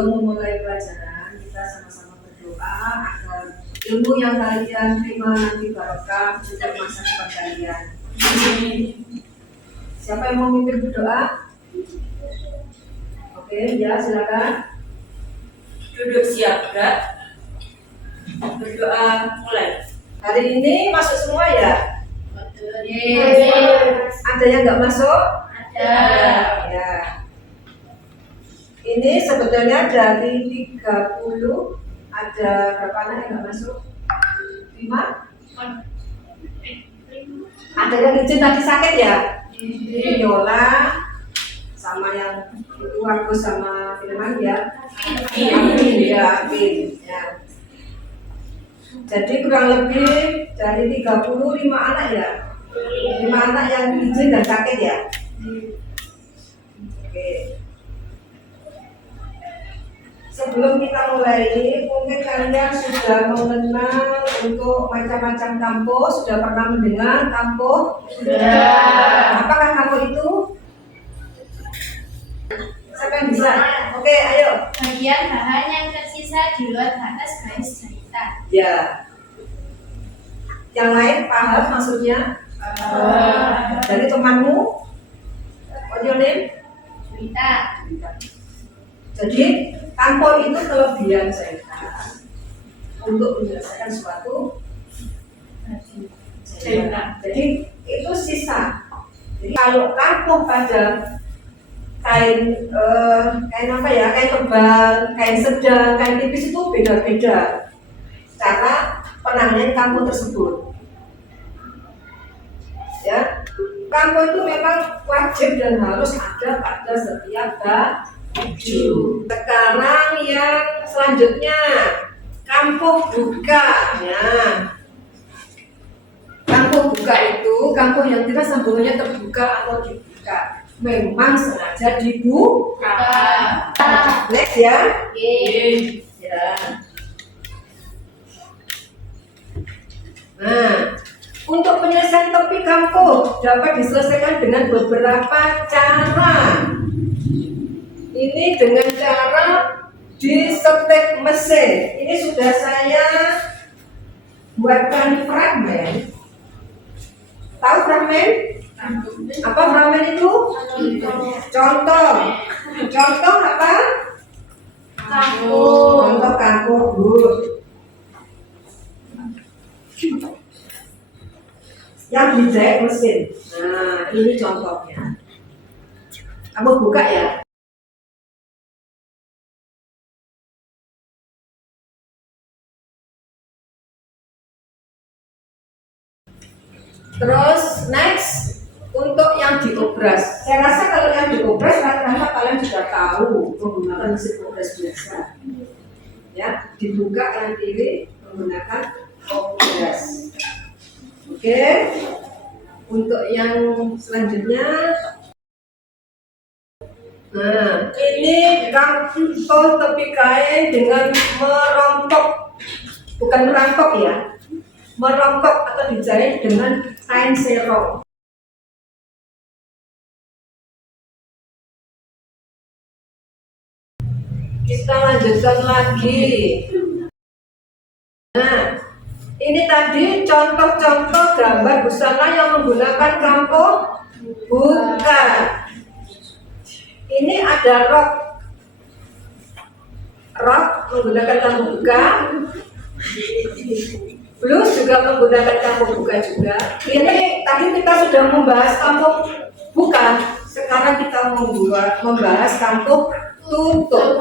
sebelum memulai pelajaran, kita sama-sama berdoa agar ilmu yang kalian terima nanti barokah untuk masa depan kalian. Siapa yang mau memimpin berdoa? Oke, ya silakan. Duduk siap, Kak. Berdoa mulai. Hari ini masuk semua ya? Yes. Ada yang nggak masuk? Ada. Ya. Ini sebetulnya dari 30 ada berapa anak yang nggak masuk? 5? Ada yang izin tadi sakit ya? Yola sama yang itu aku sama Firman ya? Amin ya, amin ya. Jadi kurang lebih dari 35 anak ya? 5 anak yang izin dan sakit ya? Oke. Sebelum kita mulai, mungkin kalian sudah mengenal untuk macam-macam kampus, sudah pernah mendengar kampus? Sudah. Apakah kampus itu? Siapa yang bisa? Oke, ayo. Bagian bahan yang tersisa di luar batas garis jahitan. Ya. Yang lain paham maksudnya? Dari temanmu? What your name? Juwita. Jadi kampus itu kelebihan zahitan untuk menyelesaikan suatu zahitan. Jadi itu sisa. Jadi kalau kampus pada kain apa ya, kain tebal, kain sedang, kain tipis itu beda-beda cara penanganan kampus tersebut. Ya, kampus itu memang wajib dan harus ada pada setiap baju. Sekarang yang selanjutnya kampus buka. Ya, kampus buka itu kampus yang tidak sambungannya terbuka atau dibuka. Memang sengaja dibuka. Next ya. Ya. Nah, untuk penyelesaian tepi kampus dapat diselesaikan dengan beberapa cara. Ini dengan cara disetek mesin. Ini sudah saya buatkan fragmen. Tahu fragmen? Apa fragmen itu? Contoh. Contoh apa? Contoh kampus, Bu. Yang dijahit mesin. Nah, ini contohnya. Kamu buka ya. Terus next untuk yang diobras. Saya rasa kalau yang diobras rata-rata kalian sudah tahu menggunakan mesin obras biasa. Ya, dibuka kanan kiri menggunakan obras. Oke. Untuk yang selanjutnya, nah ini kampus tepi kain dengan merompok, bukan merampok ya, merompok atau dijahit dengan kain serong. Kita lanjutkan lagi. Nah, ini tadi contoh-contoh gambar busana yang menggunakan kampus buka. Ini ada rok menggunakan kampus buka. Blus juga menggunakan kampus buka juga. Ini tadi kita sudah membahas kampus buka. Sekarang kita membahas kampus tutup.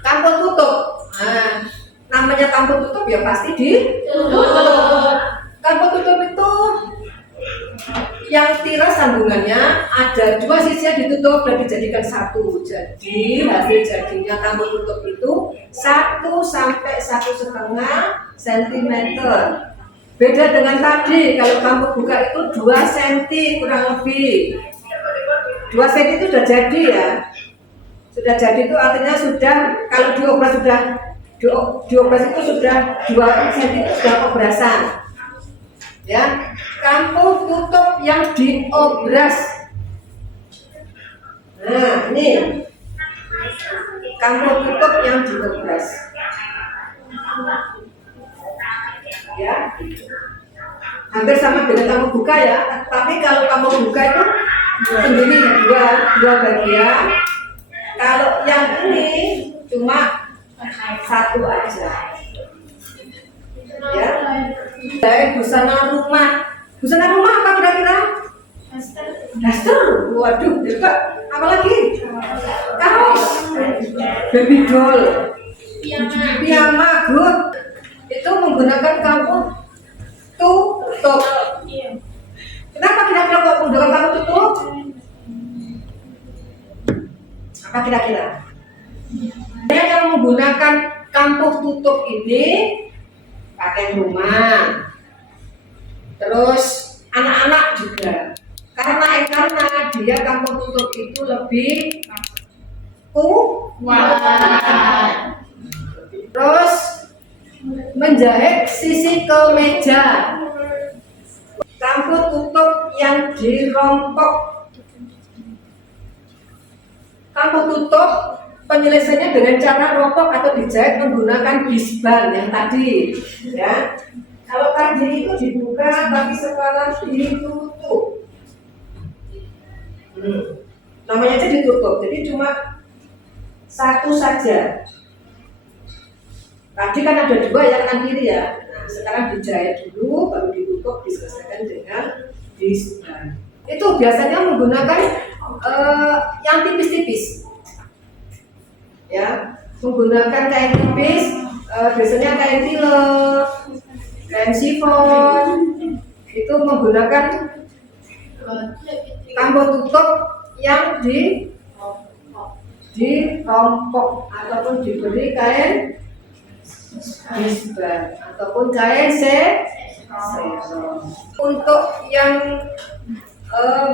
Kampus tutup. Nah, namanya kampus tutup ya pasti ditutup. Kampus tutup itu yang tiras sambungannya ada dua sisinya ditutup dan dijadikan satu. Jadi hasil jadinya kampus tutup itu 1 sampai 1,5 cm. Beda dengan tadi, kalau kampus buka itu 2 cm kurang lebih. 2 cm itu sudah jadi ya. Sudah jadi itu artinya sudah, kalau diobras itu sudah 2 cm itu sudah obrasan. Ya, kampus tutup yang diobras. Nah, ini kampung tutup yang dikebas. Ya, hampir sama dengan kamu buka ya. Tapi kalau kamu buka itu sendiri dua bagian. Kalau yang ini cuma satu aja. Ya, dari busana rumah. Busana rumah apa kira-kira? Daster. Waduh, juga apa lagi? Kaos, baby doll, piyama, good. Itu menggunakan kamu tutup. Kenapa kira-kira kok menggunakan kamu tutup? Apa kira-kira? Saya yang menggunakan kampung tutup ini pakai rumah, terus anak-anak juga. Karena dia kampung tutup itu lebih kuat. Terus menjahit sisi kemeja. Kampung tutup yang dirompok. Kampung tutup penyelesaiannya dengan cara rompok atau dijahit menggunakan bisban yang tadi, ya. Kalau tadi itu dibuka, tapi sekarang ditutup. Namanya aja ditutup, jadi cuma satu saja. Tadi kan ada dua ya, kanan kiri ya. Nah, sekarang dijahit dulu, baru ditutup, diselesaikan dengan bisban. Itu biasanya menggunakan yang tipis-tipis. Ya, menggunakan kain tipis, biasanya kain tile, kain chiffon, itu menggunakan kampung tutup yang dirompok ataupun diberi kain bisban ataupun kain serong. Untuk yang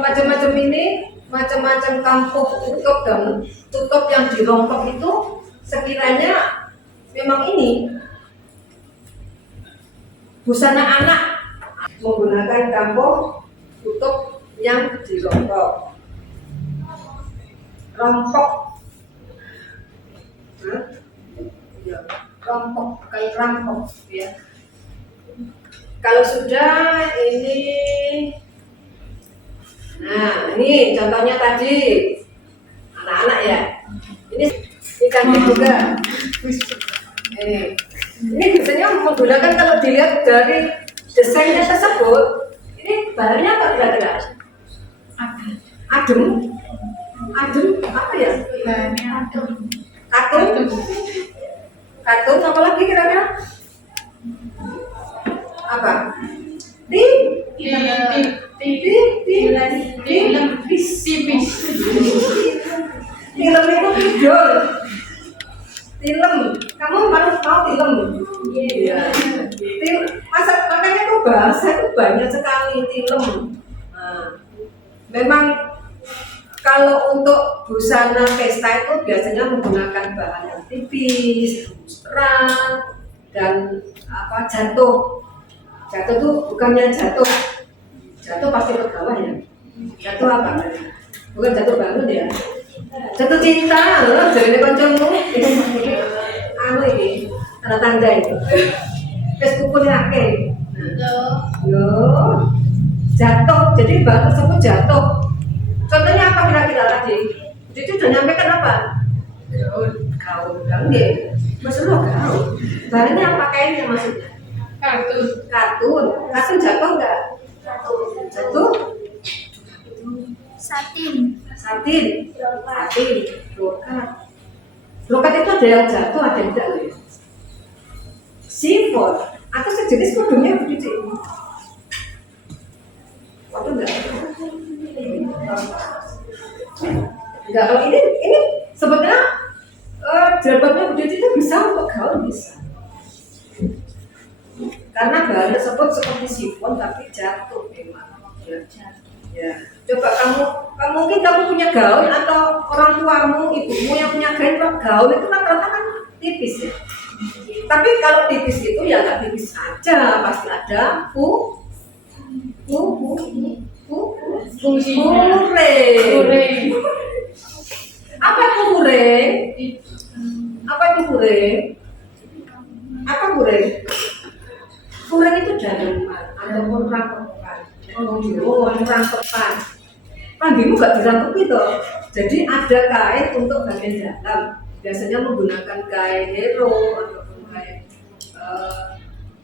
macam-macam ini, macam-macam kampung tutup dan tutup yang dirompok itu sekiranya memang ini busana anak menggunakan kampung tutup yang dirompok. Rompok, rompok kayak rampok ya. Kalau sudah ini, nah ini contohnya tadi anak-anak ya. Ini cantik juga. Ini biasanya menggunakan, kalau dilihat dari desainnya tersebut, ini bahannya apa kira-kira? Adem, apa ya? Katun apa lagi kira-kira? Apa? Film itu tidur. Film, kamu mau film? Iya. Makanya itu bahasa itu banyak sekali film. Nah, memang kalau untuk busana pesta itu biasanya menggunakan bahan yang tipis, terang, dan jatuh. Jatuh tuh bukannya jatuh pasti ke bawah ya. Jatuh apa? Bukan jatuh bangun ya. Jatuh cinta, jangan kancamu. Ini tanda itu. Facebooknya akeh. Yo, jatuh. Jadi bahan tersebut jatuh. Contohnya apa kira-kira tadi? Jadi udah nyampaikan apa? Gaun deh. Maksudnya gaun. Bahannya apa kainnya maksudnya? Katun jatuh enggak? Jatuh? Satin. Brokat itu ada yang jatuh, ada yang tidak. Chiffon atau sejenis kerudungnya begitu. Waktu enggak? Enggak, kalau ini sebenarnya jilbabnya begitu itu bisa untuk gaun, bisa. Karena bahan tersebut seperti chiffon tapi jatuh memang. Ya. Coba kamu mungkin kamu punya gaun atau orang tuamu, ibumu yang punya gaun itu kan rata kan tipis ya. Tapi kalau tipis itu ya nggak tipis aja, pasti ada fungsi Apa itu kuring? Apa itu kuring? Apa kuring? Kuring itu daleman ataupun rangkepan. Rangkepan. Panggimu gak dirangkepi toh. Jadi ada kain untuk bagian dalam. Biasanya menggunakan kain hero ataupun kain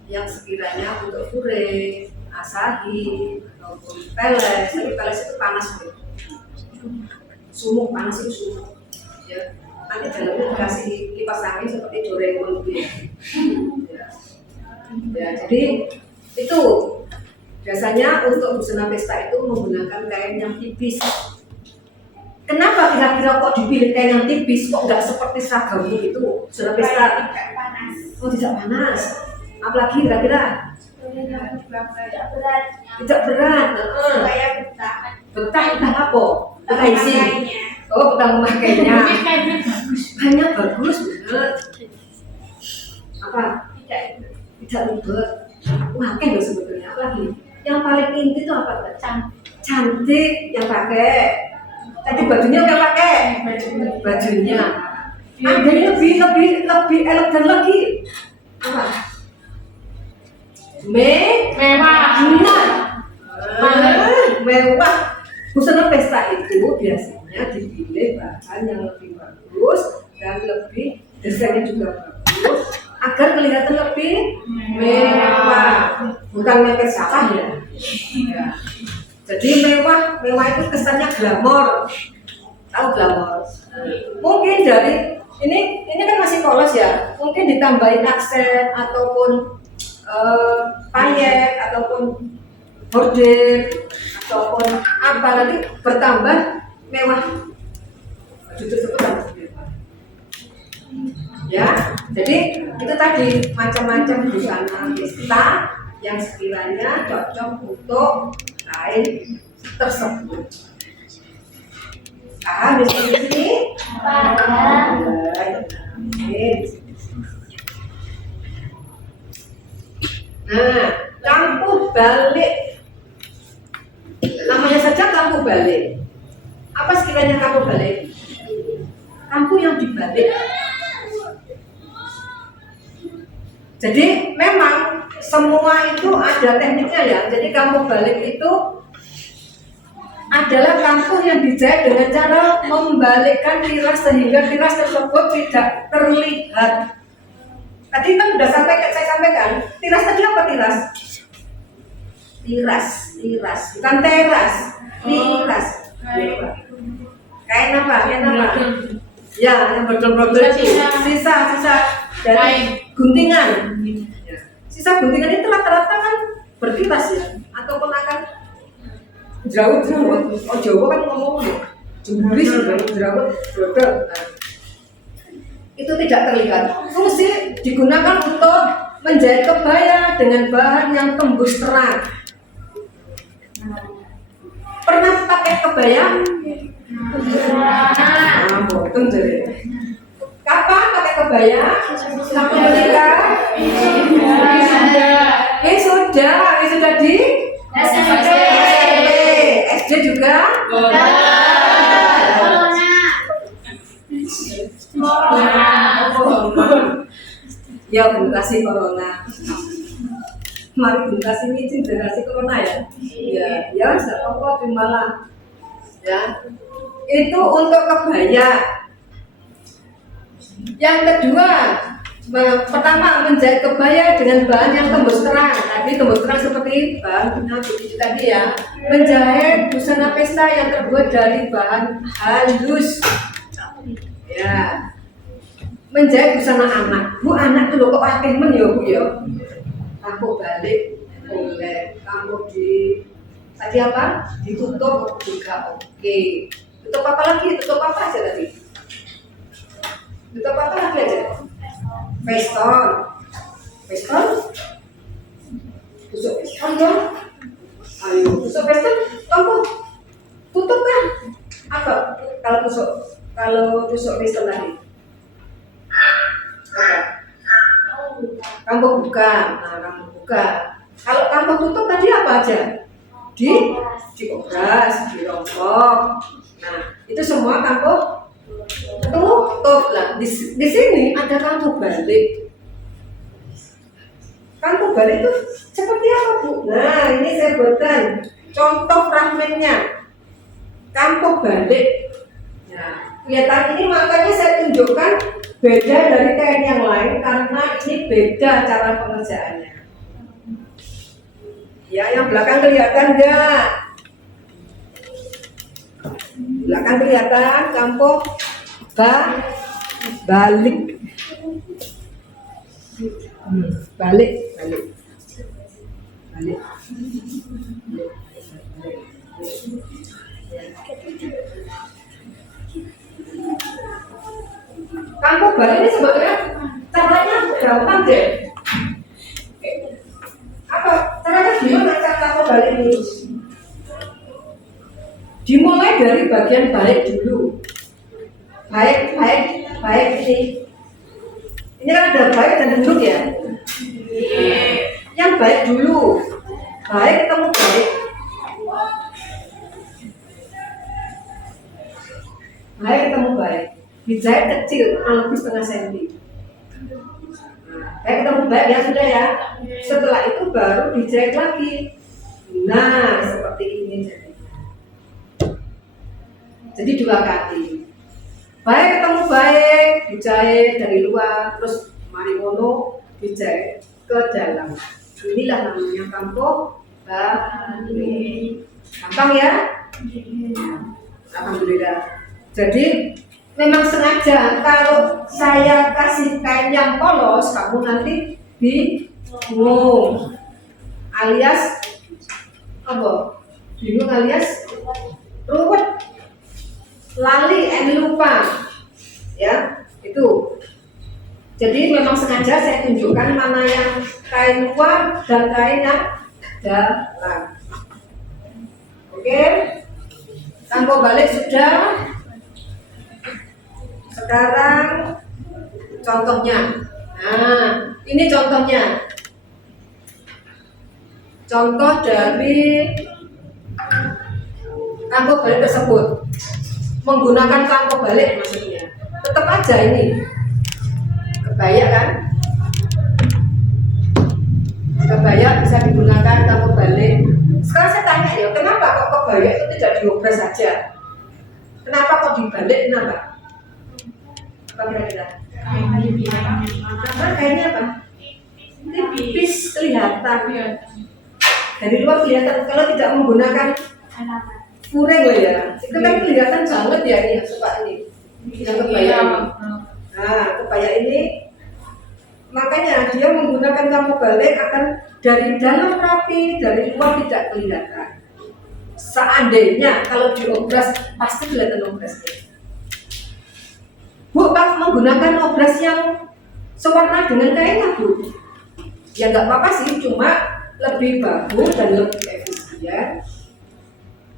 yang sekiranya untuk kuring, asahi ataupun peles. Tapi peles itu panas gitu. Sumuk, panas itu sumuk. Ya. Nanti dalamnya dikasih kipas angin seperti Doraemon gitu ya. Ya, jadi itu biasanya untuk busana pesta itu menggunakan kain yang tipis. Kenapa kira-kira kok dipilih kain yang tipis, kok nggak seperti seragammu itu busana pesta? Tidak panas. Oh, tidak panas. Apalagi kira-kira Tidak berat. tidak berat. Supaya betah. Betah apa? Betah isi. Pemakainya. Oh, betah memakainya. Banyak bagus bener. Apa? Tidak ribet. Wah, kayak loh sebetulnya. Apalagi yang paling inti itu apa? Cantik yang pakai. Tadi bajunya yang pakai. Bajunya. Ada yang lebih elegan lagi. Apa? Mewah. Mewah. Busana pesta itu biasanya dipilih bahan yang lebih bagus dan lebih desainnya juga bagus agar kelihatan lebih mewah. Bukan mepet siapa ya. Jadi mewah itu kesannya glamor. Tahu glamor? Mungkin dari ini kan masih polos ya. Mungkin ditambahin aksen ataupun payet ataupun bordir ataupun apa nanti bertambah mewah. Baju tersebut harus mewah. Ya, jadi itu tadi macam-macam busana pesta yang sekiranya cocok untuk kain tersebut. Paham di sini? Paham. Nah, kampuh balik. Namanya saja kampuh balik. Apa sekiranya kampuh balik? Kampuh yang dibalik. Jadi memang semua itu ada tekniknya ya. Jadi kampuh balik itu adalah kampuh yang dijahit dengan cara membalikkan tiras sehingga tiras tersebut tidak terlihat. Tadi kan sudah saya sampaikan, tiras tadi apa tiras? Tiras, bukan teras, tiras. Kain apa? Ya, yang brodol-brodol itu. Sisa dari guntingan. Sisa guntingan itu rata-rata kan bertiras ya, ataupun akan jerawat. Oh, Jawa kan ngomong jembris, jerawat, brodol. Itu tidak terlihat. Fungsi digunakan untuk menjahit kebaya dengan bahan yang tembus terang. Pernah pakai kebaya? Boten jadi. Kapan pakai kebaya? Kapan menikah? Sudah di SMP. SD juga? Ya, generasi corona. Mari generasi ini generasi corona ya. Ya, tidak apa-apa, terimalah. Ya, itu untuk kebaya. Yang kedua, pertama menjahit kebaya dengan bahan yang tembus terang. Tadi tembus terang seperti bahan itu tadi ya. Menjahit busana pesta yang terbuat dari bahan halus. Ya. Menjahit busana anak. Bu, anak tuh kok akeh men ya Bu ya. Kamu balik boleh. Kamu tadi apa? Ditutup juga oke. Tutup apa lagi? Tutup apa aja tadi? Tutup apa lagi aja? Peston. Tusuk peston ya. Ayo, tusuk peston. Kamu tutup kan? Apa? Kalau tusuk peston tadi? Kamu buka. Kalau kamu tutup tadi apa aja? Dikobras, dirongkok. Nah, itu semua kamu tertutup. Lah di sini ada kampung balik. Kampung balik itu seperti apa, Bu? Nah, ini saya buatkan contoh fragmennya. Kampung balik. Nah, kelihatan ini makanya saya tunjukkan beda dari kain yang lain karena ini beda cara pengerjaannya. Ya, yang belakang kelihatan enggak? Belakang kelihatan kampung balik. Balik. Kampung balik ini sebetulnya caranya gampang deh. Apa caranya gimana cara kampung balik ini? Dimulai dari bagian balik dulu. Baik ini. Ini kan ada baik dan duduk ya. Yang baik dulu. Baik ketemu baik. Baik ketemu baik. Dijahit kecil, lebih setengah senti. Baik ketemu baik ya sudah ya. Setelah itu baru dijahit lagi. Nah, seperti ini jadi 2 kali. Baik ketemu baik, dijahit dari luar, terus marimono dijahit ke dalam. Inilah namanya kampung balik. Gampang ya? Alhamdulillah. Jadi memang sengaja kalau saya kasih kain yang polos, kamu nanti bingung alias apa? Bingung alias ruwet, lali, lupa, ya itu. Jadi memang sengaja saya tunjukkan mana yang kain luar dan kain yang dalam. Oke, kampung balik sudah. Sekarang contohnya. Nah, ini contohnya. Contoh dari kampung balik tersebut. Menggunakan kampung balik maksudnya. Tetap aja ini. Kebaya kan? Kebaya bisa digunakan kampung balik. Sekarang saya tanya ya, kenapa kok kebaya itu tidak diobras saja? Kenapa kok dibalik? Kenapa? Apa kira-kira? Karena kayaknya apa? Tipis kelihatan. Dari luar kelihatan. Kalau tidak menggunakan fureng loh ya, itu kan kelihatan banget ya ini suka ini. Yang kebaya ini. Nah, kebaya ini makanya dia menggunakan kampung balik akan dari dalam rapi, dari luar tidak kelihatan. Seandainya kalau diobras pasti kelihatan obrasnya. Bu, Pak menggunakan obras yang sewarna dengan kainnya, Bu. Ya nggak apa-apa sih, cuma lebih bagus dan lebih efisien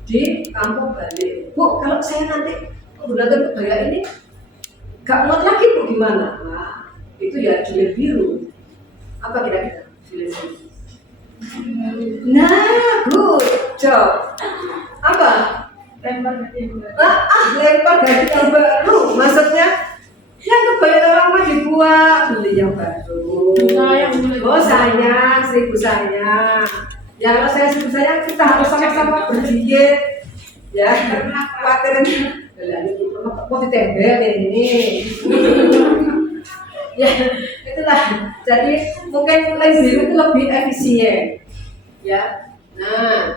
di kampung balik. Bu, kalau saya nanti menggunakan kebaya ini nggak muat lagi, Bu, gimana? Nah, itu ya jilid biru. Apa kira-kira? Jilid biru. Nah, good job. Apa? Lempar ganti Lempar ganti yang baru. Maksudnya yang kebaya orang mah dibuat, beli yang baru. Oh sayang, 1000 sayang. Ya kalau saya 1000 sayang, kita harus sama-sama berjihad. Ya, karena khawatir mau ditembel ini. Ya, itulah. Jadi mungkin lem biru itu lebih efisien. Ya. Nah,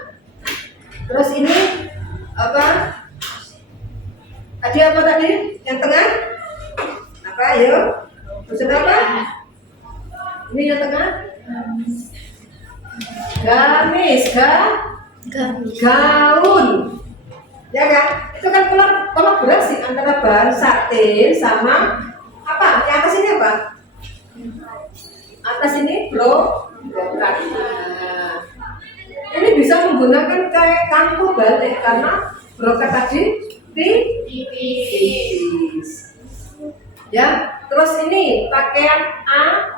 terus ini apa? Tadi apa tadi? Yang tengah? Apa? Ayo. Terus apa? Ini yang tengah? Gamis, gaun. Ya kan? Itu kan kolaborasi antara bahan satin sama apa? Yang atas ini apa? Atas ini brokat. Nah, ini bisa menggunakan kayak kampung balik karena brokat tadi tipis. Ya, terus ini pakaian anak.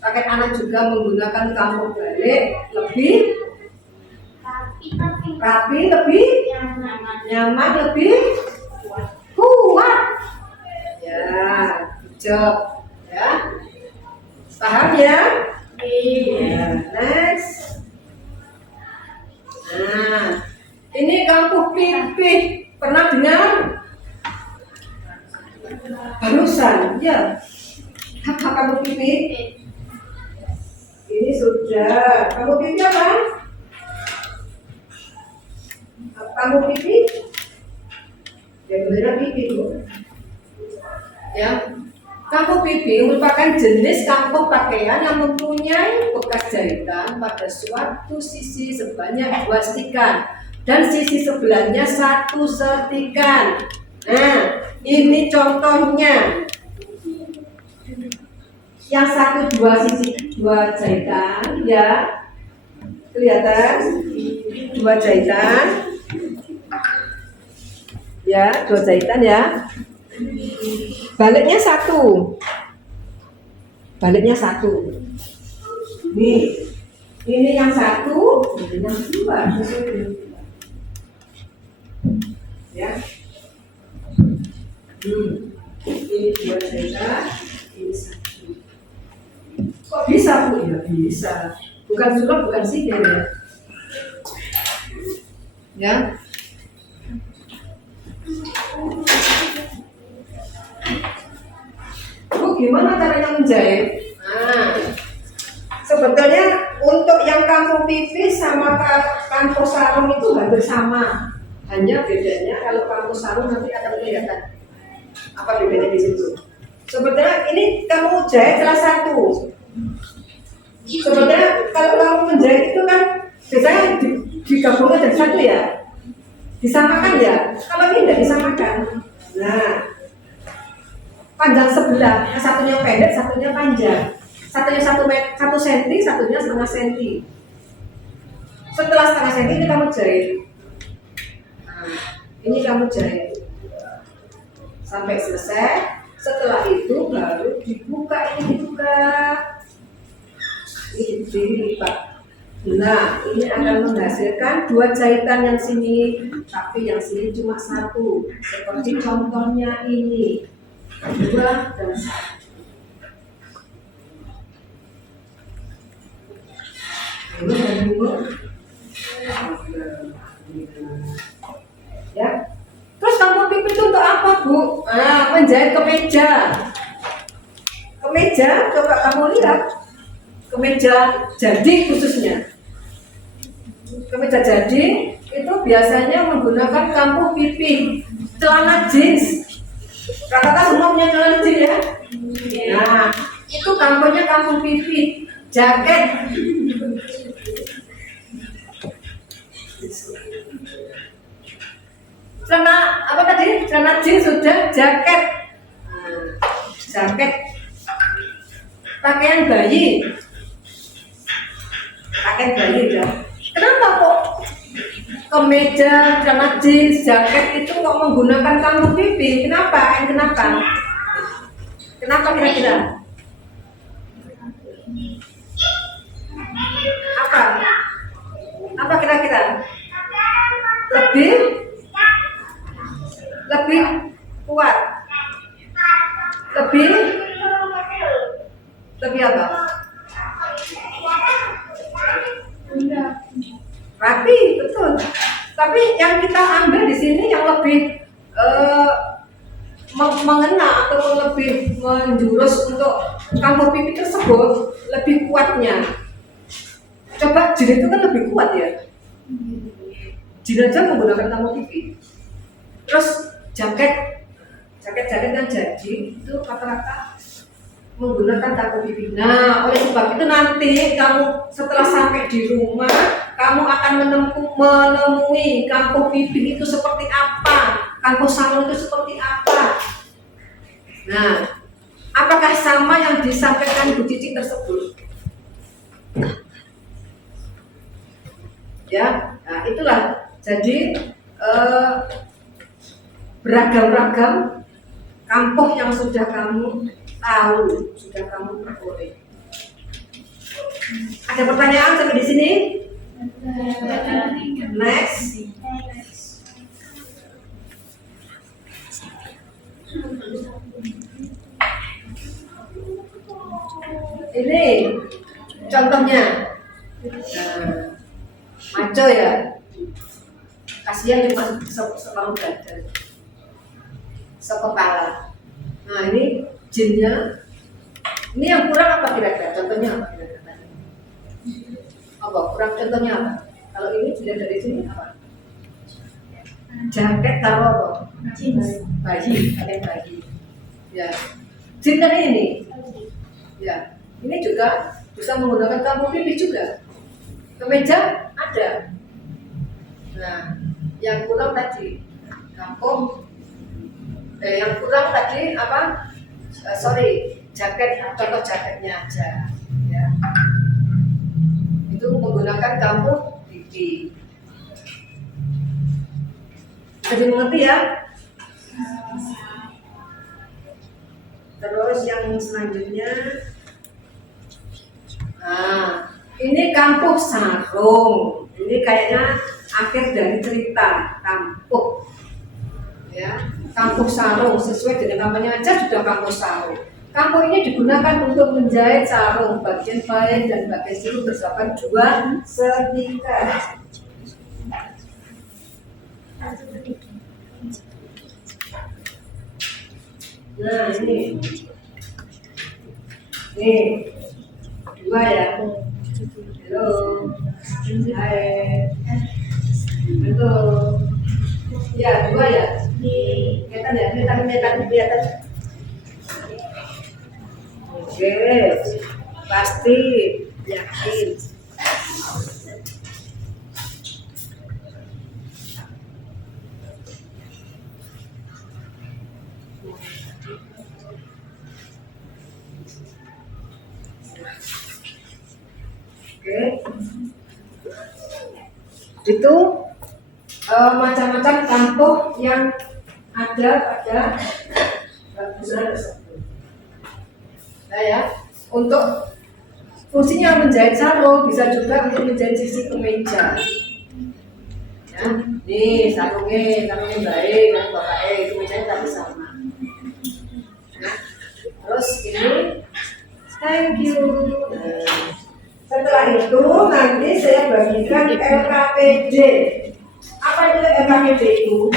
Pakaian anak juga menggunakan kampung balik lebih rapi, lebih nyaman, lebih Job. Ya. Paham ya? Ya, next. Nah, ini kampuh pipih. Pernah dengar? Barusan, ya. Apa kampuh pipih? Ini sudah. Kampuh pipih apa? Kampuh pipih? Ya, benar pipih tuh. Ya. Kampuh pipih merupakan jenis kampuh pakaian yang mempunyai bekas jahitan pada suatu sisi sebanyak 2 setikan dan sisi sebelahnya 1 setikan. Nah, ini contohnya. Yang 1 2 sisi 2 jahitan, ya. Kelihatan? 2 jahitan. Ya, 2 jahitan ya. Baliknya 1. Baliknya 1. Nih. Ini yang 1, ini yang 2. Ya. Ini 2 jahitan, ini 1. Kok bisa, Bu? Ya bisa. Bukan sulap, bukan sihir ya. Ya. Bu, gimana caranya menjahit? Nah, sebetulnya untuk yang kampuh pipih sama kampuh sarung itu hampir sama. Hanya bedanya kalau kampuh sarung nanti akan kelihatan apa bedanya di situ. Sebetulnya ini kamu jahit salah satu. Sebetulnya kalau kamu menjahit itu kan biasanya digabungkan jadi satu ya. Disamakan ya. Kalau ini tidak disamakan. Nah, panjang sebelah, satunya pendek, satunya panjang. Satunya 1 cm, satunya setengah cm. Setelah setengah cm ini kamu jahit. Nah, ini kamu jahit sampai selesai. Setelah itu baru dibuka, ini dibuka. Ini dilipat. Nah, ini akan menghasilkan 2 jahitan yang sini, tapi yang sini cuma 1. Seperti contohnya ini. 2 dan 1. Ya. Terus kampuh pipih itu untuk apa, Bu? Ah, menjahit kemeja. Kemeja, coba kamu lihat. Kemeja jadi khususnya. Kemeja jadi itu biasanya menggunakan kampuh pipih. Celana jeans. Rata-rata semua punya celana jeans ya. Nah, itu kampuhnya kampuh pipih. Jaket. Celana apa tadi? Celana jeans sudah, jaket. Jaket. Pakaian bayi. Pakaian bayi ya. Kenapa kok kemeja, celana jeans, jaket itu kok menggunakan kampuh pipih? Kenapa? Kenapa? Kenapa kira-kira? Apa? Apa kira-kira? Lebih kuat. Lebih apa? Rapi, betul. Tapi yang kita ambil di sini yang lebih mengena atau lebih menjurus untuk kampuh pipih tersebut lebih kuatnya. Coba jilid itu kan lebih kuat ya. Jilid aja menggunakan kampuh pipih. Terus jaket yang jadi itu rata-rata menggunakan kampuh pipih. Nah, oleh sebab itu nanti kamu setelah sampai di rumah, kamu akan menemui kampuh pipih itu seperti apa, kampuh sarung itu seperti apa. Nah, apakah sama yang disampaikan Bu Cici tersebut? Ya, nah itulah. Jadi beragam-ragam kampuh yang sudah kamu tahu, sudah kamu peroleh. Ada pertanyaan sampai di sini? Next. Ini contohnya. Nah, maco ya. Kasihan cuma separuh badan, sekepala. Nah ini jinnya. Ini yang kurang apa kira-kira? Contohnya apa kira-kira? Apa kurang contohnya apa? Kalau ini dilihat dari sini apa? Jaket taruh apa? Baju, pakai baju. Ya, jin kan ini. Ya, ini juga bisa menggunakan kampung pipih juga. Kemeja ada. Nah, yang kurang tadi kampung. Yang kurang tadi apa? Jaket, contoh jaketnya aja. Ya. Itu menggunakan kampung pipih. Jadi mengerti ya? Terus yang selanjutnya, nah ini kampung sarung. Ini kayaknya akhir dari cerita kampung. Ya, kampung sarung sesuai dengan namanya aja sudah kampung sarung. Kampung ini digunakan untuk menjahit sarung bagian baik dan bagian siru bersama dua setingkat. Nah ini dua ya. Halo, hai, betul. Ya dua ya. Kelihatan ya, kelihatan. Oke, pasti yakin. Oke, itu macam-macam kampung yang ada pada busana tersebut. Nah ya, untuk fungsinya menjahit sarung bisa juga untuk menjahit sisi kemeja. Ya, nih sarungnya baik, kan bapak itu mejanya tapi sama. Nah, terus ini, thank you. Nah, setelah itu nanti saya bagikan LKPD. Apa itu LKPD itu?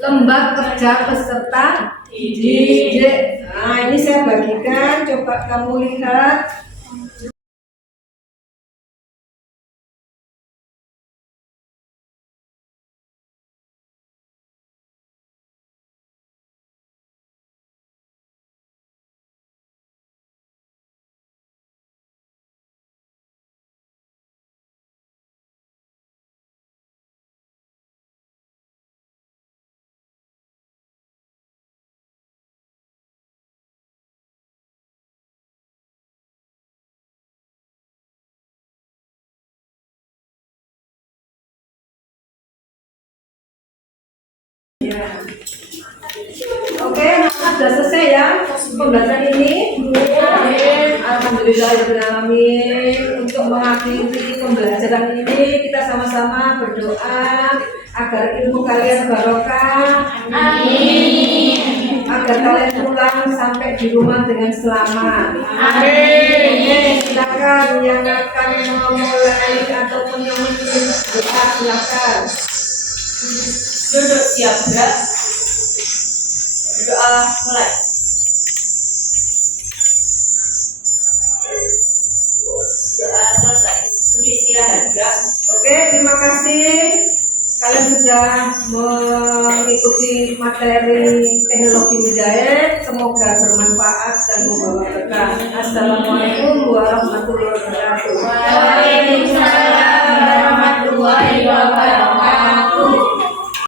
Lembar kerja peserta didik. Nah ini saya bagikan, coba kamu lihat. Ya. Oke, nah sudah selesai ya pembelajaran ini. Alhamdulillahirobbilalamin. Untuk mengakhiri pembelajaran ini kita sama-sama berdoa agar ilmu kalian barokah. Amin. Agar kalian pulang sampai di rumah dengan selamat. Amin. Oke, silakan yang akan memulai ataupun yang ingin doa silakan. Duduk siap gerak. Doa mulai. Doa selesai. Duduk istirahat gerak. Oke, terima kasih. Kalian sudah mengikuti materi teknologi menjahit. Semoga bermanfaat dan membawa berkah. Assalamualaikum warahmatullahi wabarakatuh.